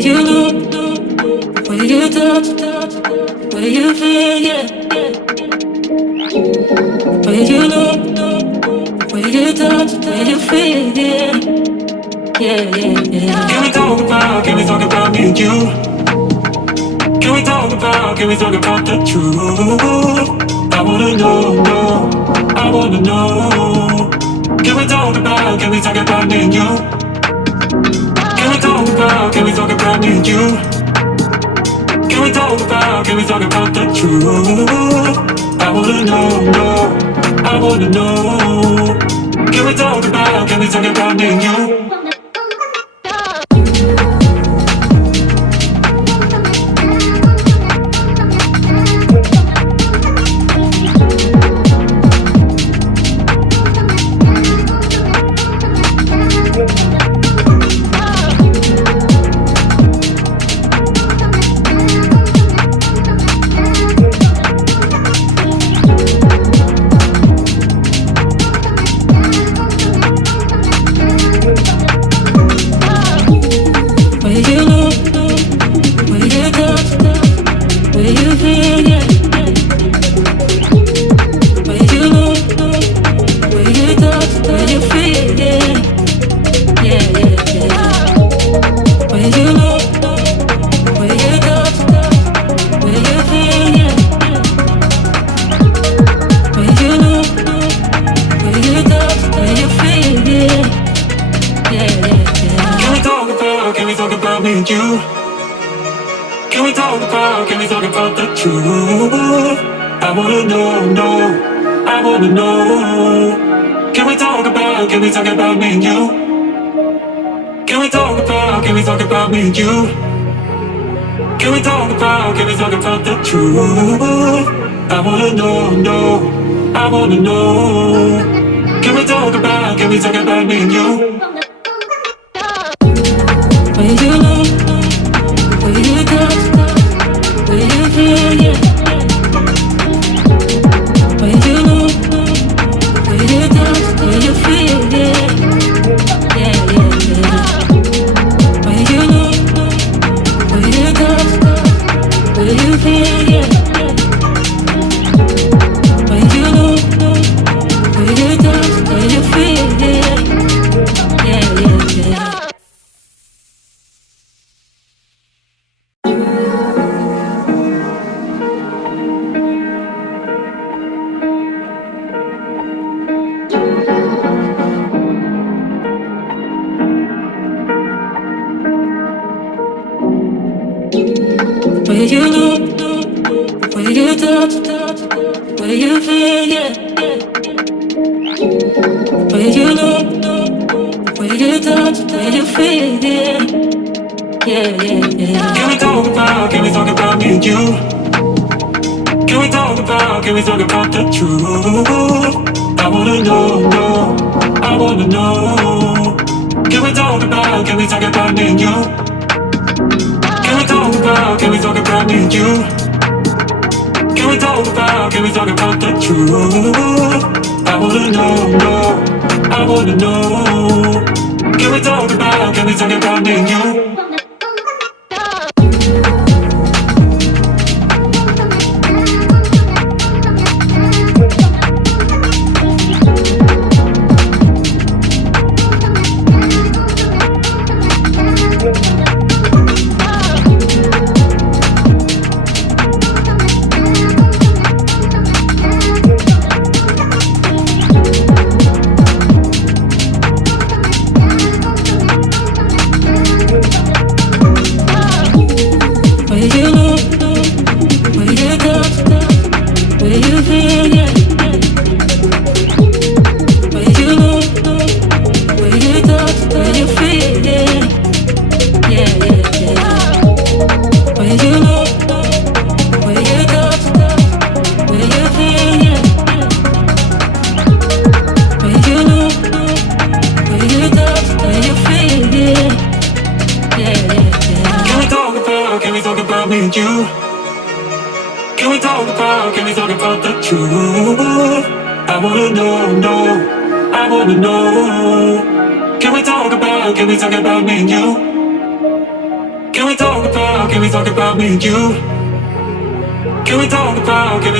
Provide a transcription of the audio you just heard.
you look, where you touch, where you feel, yeah. Where you look, where you touch, where you feel, yeah. Yeah. Can we talk about me and you? Can we talk about the truth? I wanna know, I wanna know. Can we talk about me and you? Can we talk about me and you? Can we talk about the truth? I wanna know, I wanna know. Can we talk about me and you? Can we talk about the truth? I wanna know, I wanna know. Can we talk about me and you? Can we talk about me and you? Can we talk about the truth? I wanna know, I wanna know. Can we talk about me and you? Where you look, where you touch, where you feel, yeah. Where you look, where you touch, where you feel, yeah. Where you look, where you touch, where you feel, yeah. Where you look, where you touch, where you feel, yeah. Where you look, where you touch, where you feel, yeah. Where you look, where you touch, where you feel, yeah. Can we talk about me and you? Can we talk about the truth? I wanna know, I wanna know. Can we talk about me and you? Can we talk about me and you? Can we talk about the truth? I wanna know, I wanna know. Can we talk about me and you? Can we talk about the truth? I wanna know, I wanna know. Can we talk about me and you? Can we talk about me and you? Can we talk about, can we